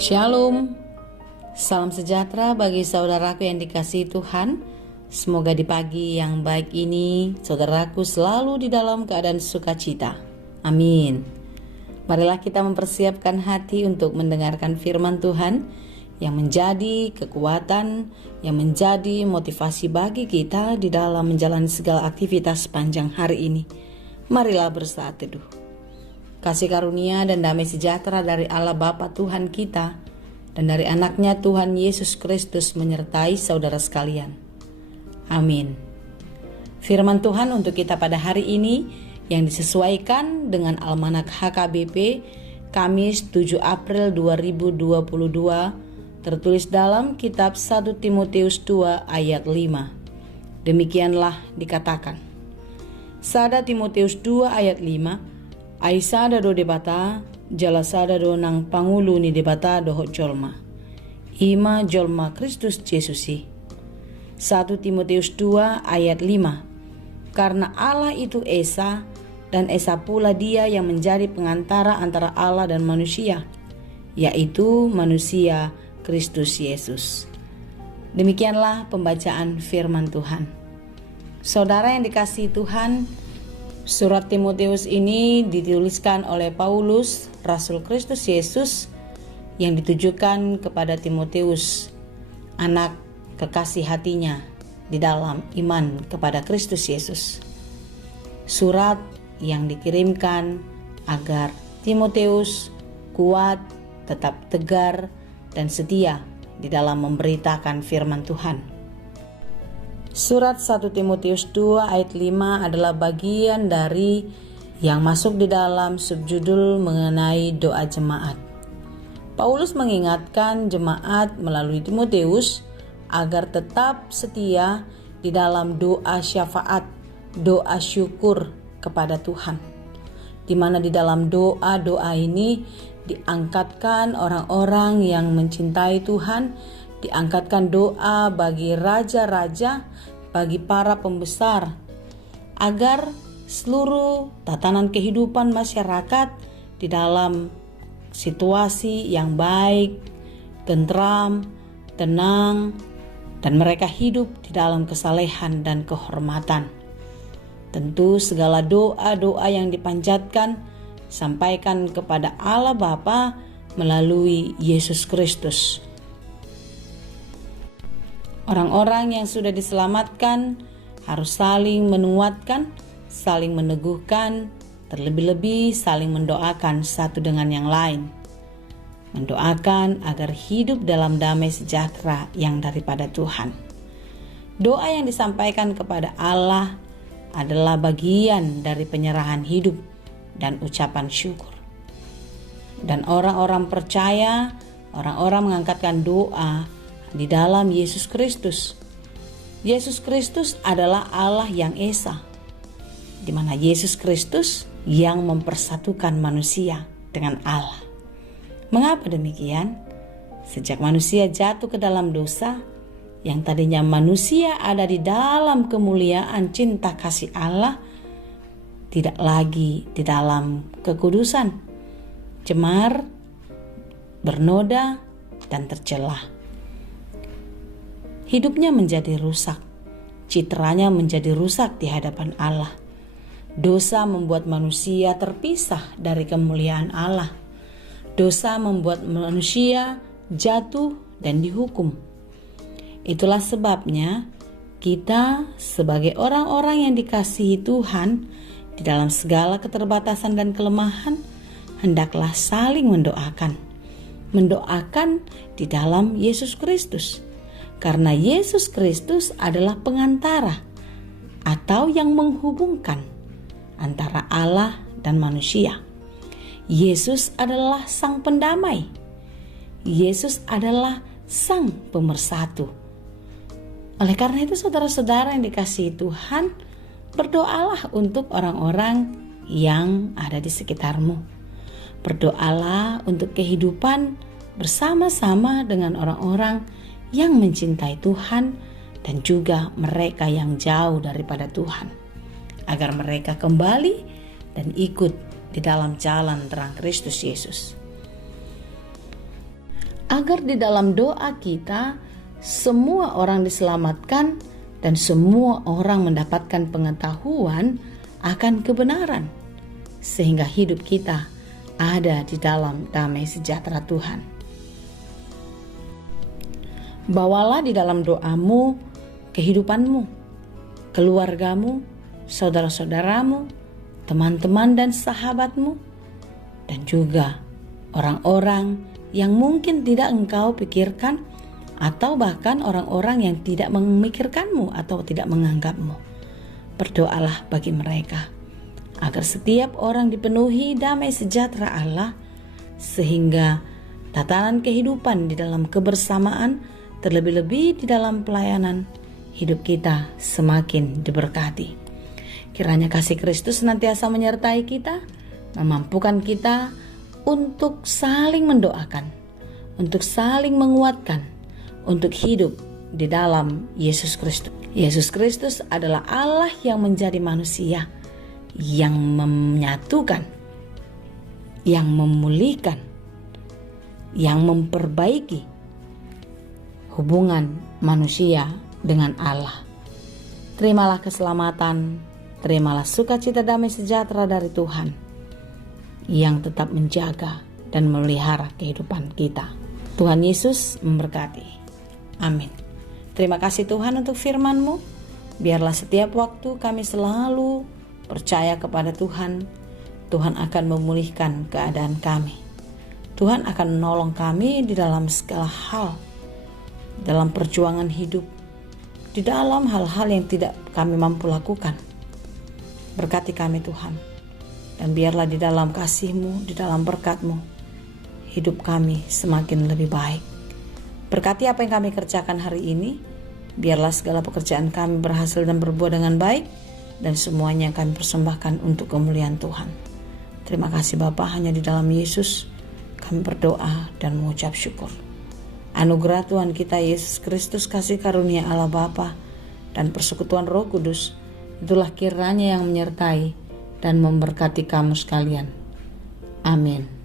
Shalom, salam sejahtera bagi saudaraku yang dikasihi Tuhan. Semoga di pagi yang baik ini saudaraku selalu di dalam keadaan sukacita. Amin. Marilah kita mempersiapkan hati untuk mendengarkan firman Tuhan yang menjadi kekuatan, yang menjadi motivasi bagi kita di dalam menjalani segala aktivitas sepanjang hari ini. Marilah bersaat teduh. Kasih karunia dan damai sejahtera dari Allah Bapa Tuhan kita dan dari anaknya Tuhan Yesus Kristus menyertai saudara sekalian. Amin. Firman Tuhan untuk kita pada hari ini yang disesuaikan dengan Almanak HKBP Kamis 7 April 2022 tertulis dalam kitab 1 Timotius 2 ayat 5. Demikianlah dikatakan. Sada Timotius 2 ayat 5. Aisada do debata, jalasada do nang pangulu ni debata dohok jolma. Ima jolma Kristus Yesusi. 1 Timotius 2 ayat 5. Karena Allah itu Esa, dan Esa pula dia yang menjadi pengantara antara Allah dan manusia, yaitu manusia Kristus Yesus. Demikianlah pembacaan firman Tuhan. Saudara yang dikasihi Tuhan, surat Timotius ini dituliskan oleh Paulus, Rasul Kristus Yesus, yang ditujukan kepada Timotius, anak kekasih hatinya di dalam iman kepada Kristus Yesus. Surat yang dikirimkan agar Timotius kuat, tetap tegar, dan setia di dalam memberitakan firman Tuhan. Surat 1 Timotius 2 ayat 5 adalah bagian dari yang masuk di dalam subjudul mengenai doa jemaat. Paulus mengingatkan jemaat melalui Timotius agar tetap setia di dalam doa syafaat, doa syukur kepada Tuhan. Di mana di dalam doa-doa ini diangkatkan orang-orang yang mencintai Tuhan, diangkatkan doa bagi raja-raja, bagi para pembesar, agar seluruh tatanan kehidupan masyarakat di dalam situasi yang baik, tentram, tenang, dan mereka hidup di dalam kesalehan dan kehormatan. Tentu segala doa-doa yang dipanjatkan sampaikan kepada Allah Bapa melalui Yesus Kristus. Orang-orang yang sudah diselamatkan harus saling menguatkan, saling meneguhkan, terlebih-lebih saling mendoakan satu dengan yang lain. Mendoakan agar hidup dalam damai sejahtera yang daripada Tuhan. Doa yang disampaikan kepada Allah adalah bagian dari penyerahan hidup dan ucapan syukur. Dan orang-orang percaya, orang-orang mengangkatkan doa di dalam Yesus Kristus. Yesus Kristus adalah Allah yang Esa, di mana Yesus Kristus yang mempersatukan manusia dengan Allah. Mengapa demikian? Sejak manusia jatuh ke dalam dosa, yang tadinya manusia ada di dalam kemuliaan cinta kasih Allah, tidak lagi di dalam kekudusan, cemar, bernoda, dan tercelah. Hidupnya menjadi rusak, citranya menjadi rusak di hadapan Allah. Dosa membuat manusia terpisah dari kemuliaan Allah. Dosa membuat manusia jatuh dan dihukum. Itulah sebabnya kita sebagai orang-orang yang dikasihi Tuhan di dalam segala keterbatasan dan kelemahan hendaklah saling mendoakan. Mendoakan di dalam Yesus Kristus. Karena Yesus Kristus adalah pengantara atau yang menghubungkan antara Allah dan manusia. Yesus adalah sang pendamai. Yesus adalah sang pemersatu. Oleh karena itu saudara-saudara yang dikasihi Tuhan, berdoalah untuk orang-orang yang ada di sekitarmu. Berdoalah untuk kehidupan bersama-sama dengan orang-orang yang mencintai Tuhan dan juga mereka yang jauh daripada Tuhan, agar mereka kembali dan ikut di dalam jalan terang Kristus Yesus. agar di dalam doa kita semua orang diselamatkan dan semua orang mendapatkan pengetahuan akan kebenaran, sehingga hidup kita ada di dalam damai sejahtera Tuhan. Bawalah di dalam doamu kehidupanmu, keluargamu, saudara-saudaramu, teman-teman dan sahabatmu, dan juga orang-orang yang mungkin tidak engkau pikirkan, atau bahkan orang-orang yang tidak memikirkanmu atau tidak menganggapmu. Berdoalah bagi mereka, agar setiap orang dipenuhi damai sejahtera Allah, sehingga tatanan kehidupan di dalam kebersamaan, terlebih-lebih di dalam pelayanan, hidup kita semakin diberkati. Kiranya kasih Kristus senantiasa menyertai kita, memampukan kita untuk saling mendoakan, untuk saling menguatkan, untuk hidup di dalam Yesus Kristus. Yesus Kristus adalah Allah yang menjadi manusia, yang menyatukan, yang memulihkan, yang memperbaiki hubungan manusia dengan Allah. Terimalah keselamatan, terimalah sukacita damai sejahtera dari Tuhan yang tetap menjaga dan memelihara kehidupan kita. Tuhan Yesus memberkati. Amin. Terima kasih Tuhan untuk firman-Mu. Biarlah setiap waktu kami selalu percaya kepada Tuhan, Tuhan akan memulihkan keadaan kami. Tuhan akan menolong kami di dalam segala hal, dalam perjuangan hidup, di dalam hal-hal yang tidak kami mampu lakukan. Berkati kami Tuhan. Dan biarlah di dalam kasih-Mu, di dalam berkat-Mu, hidup kami semakin lebih baik. Berkati apa yang kami kerjakan hari ini. Biarlah segala pekerjaan kami berhasil dan berbuah dengan baik, dan semuanya yang kami persembahkan untuk kemuliaan Tuhan. Terima kasih Bapa, hanya di dalam Yesus kami berdoa dan mengucap syukur. Anugerah Tuhan kita Yesus Kristus, kasih karunia Allah Bapa, dan persekutuan Roh Kudus, itulah kiranya yang menyertai dan memberkati kamu sekalian. Amin.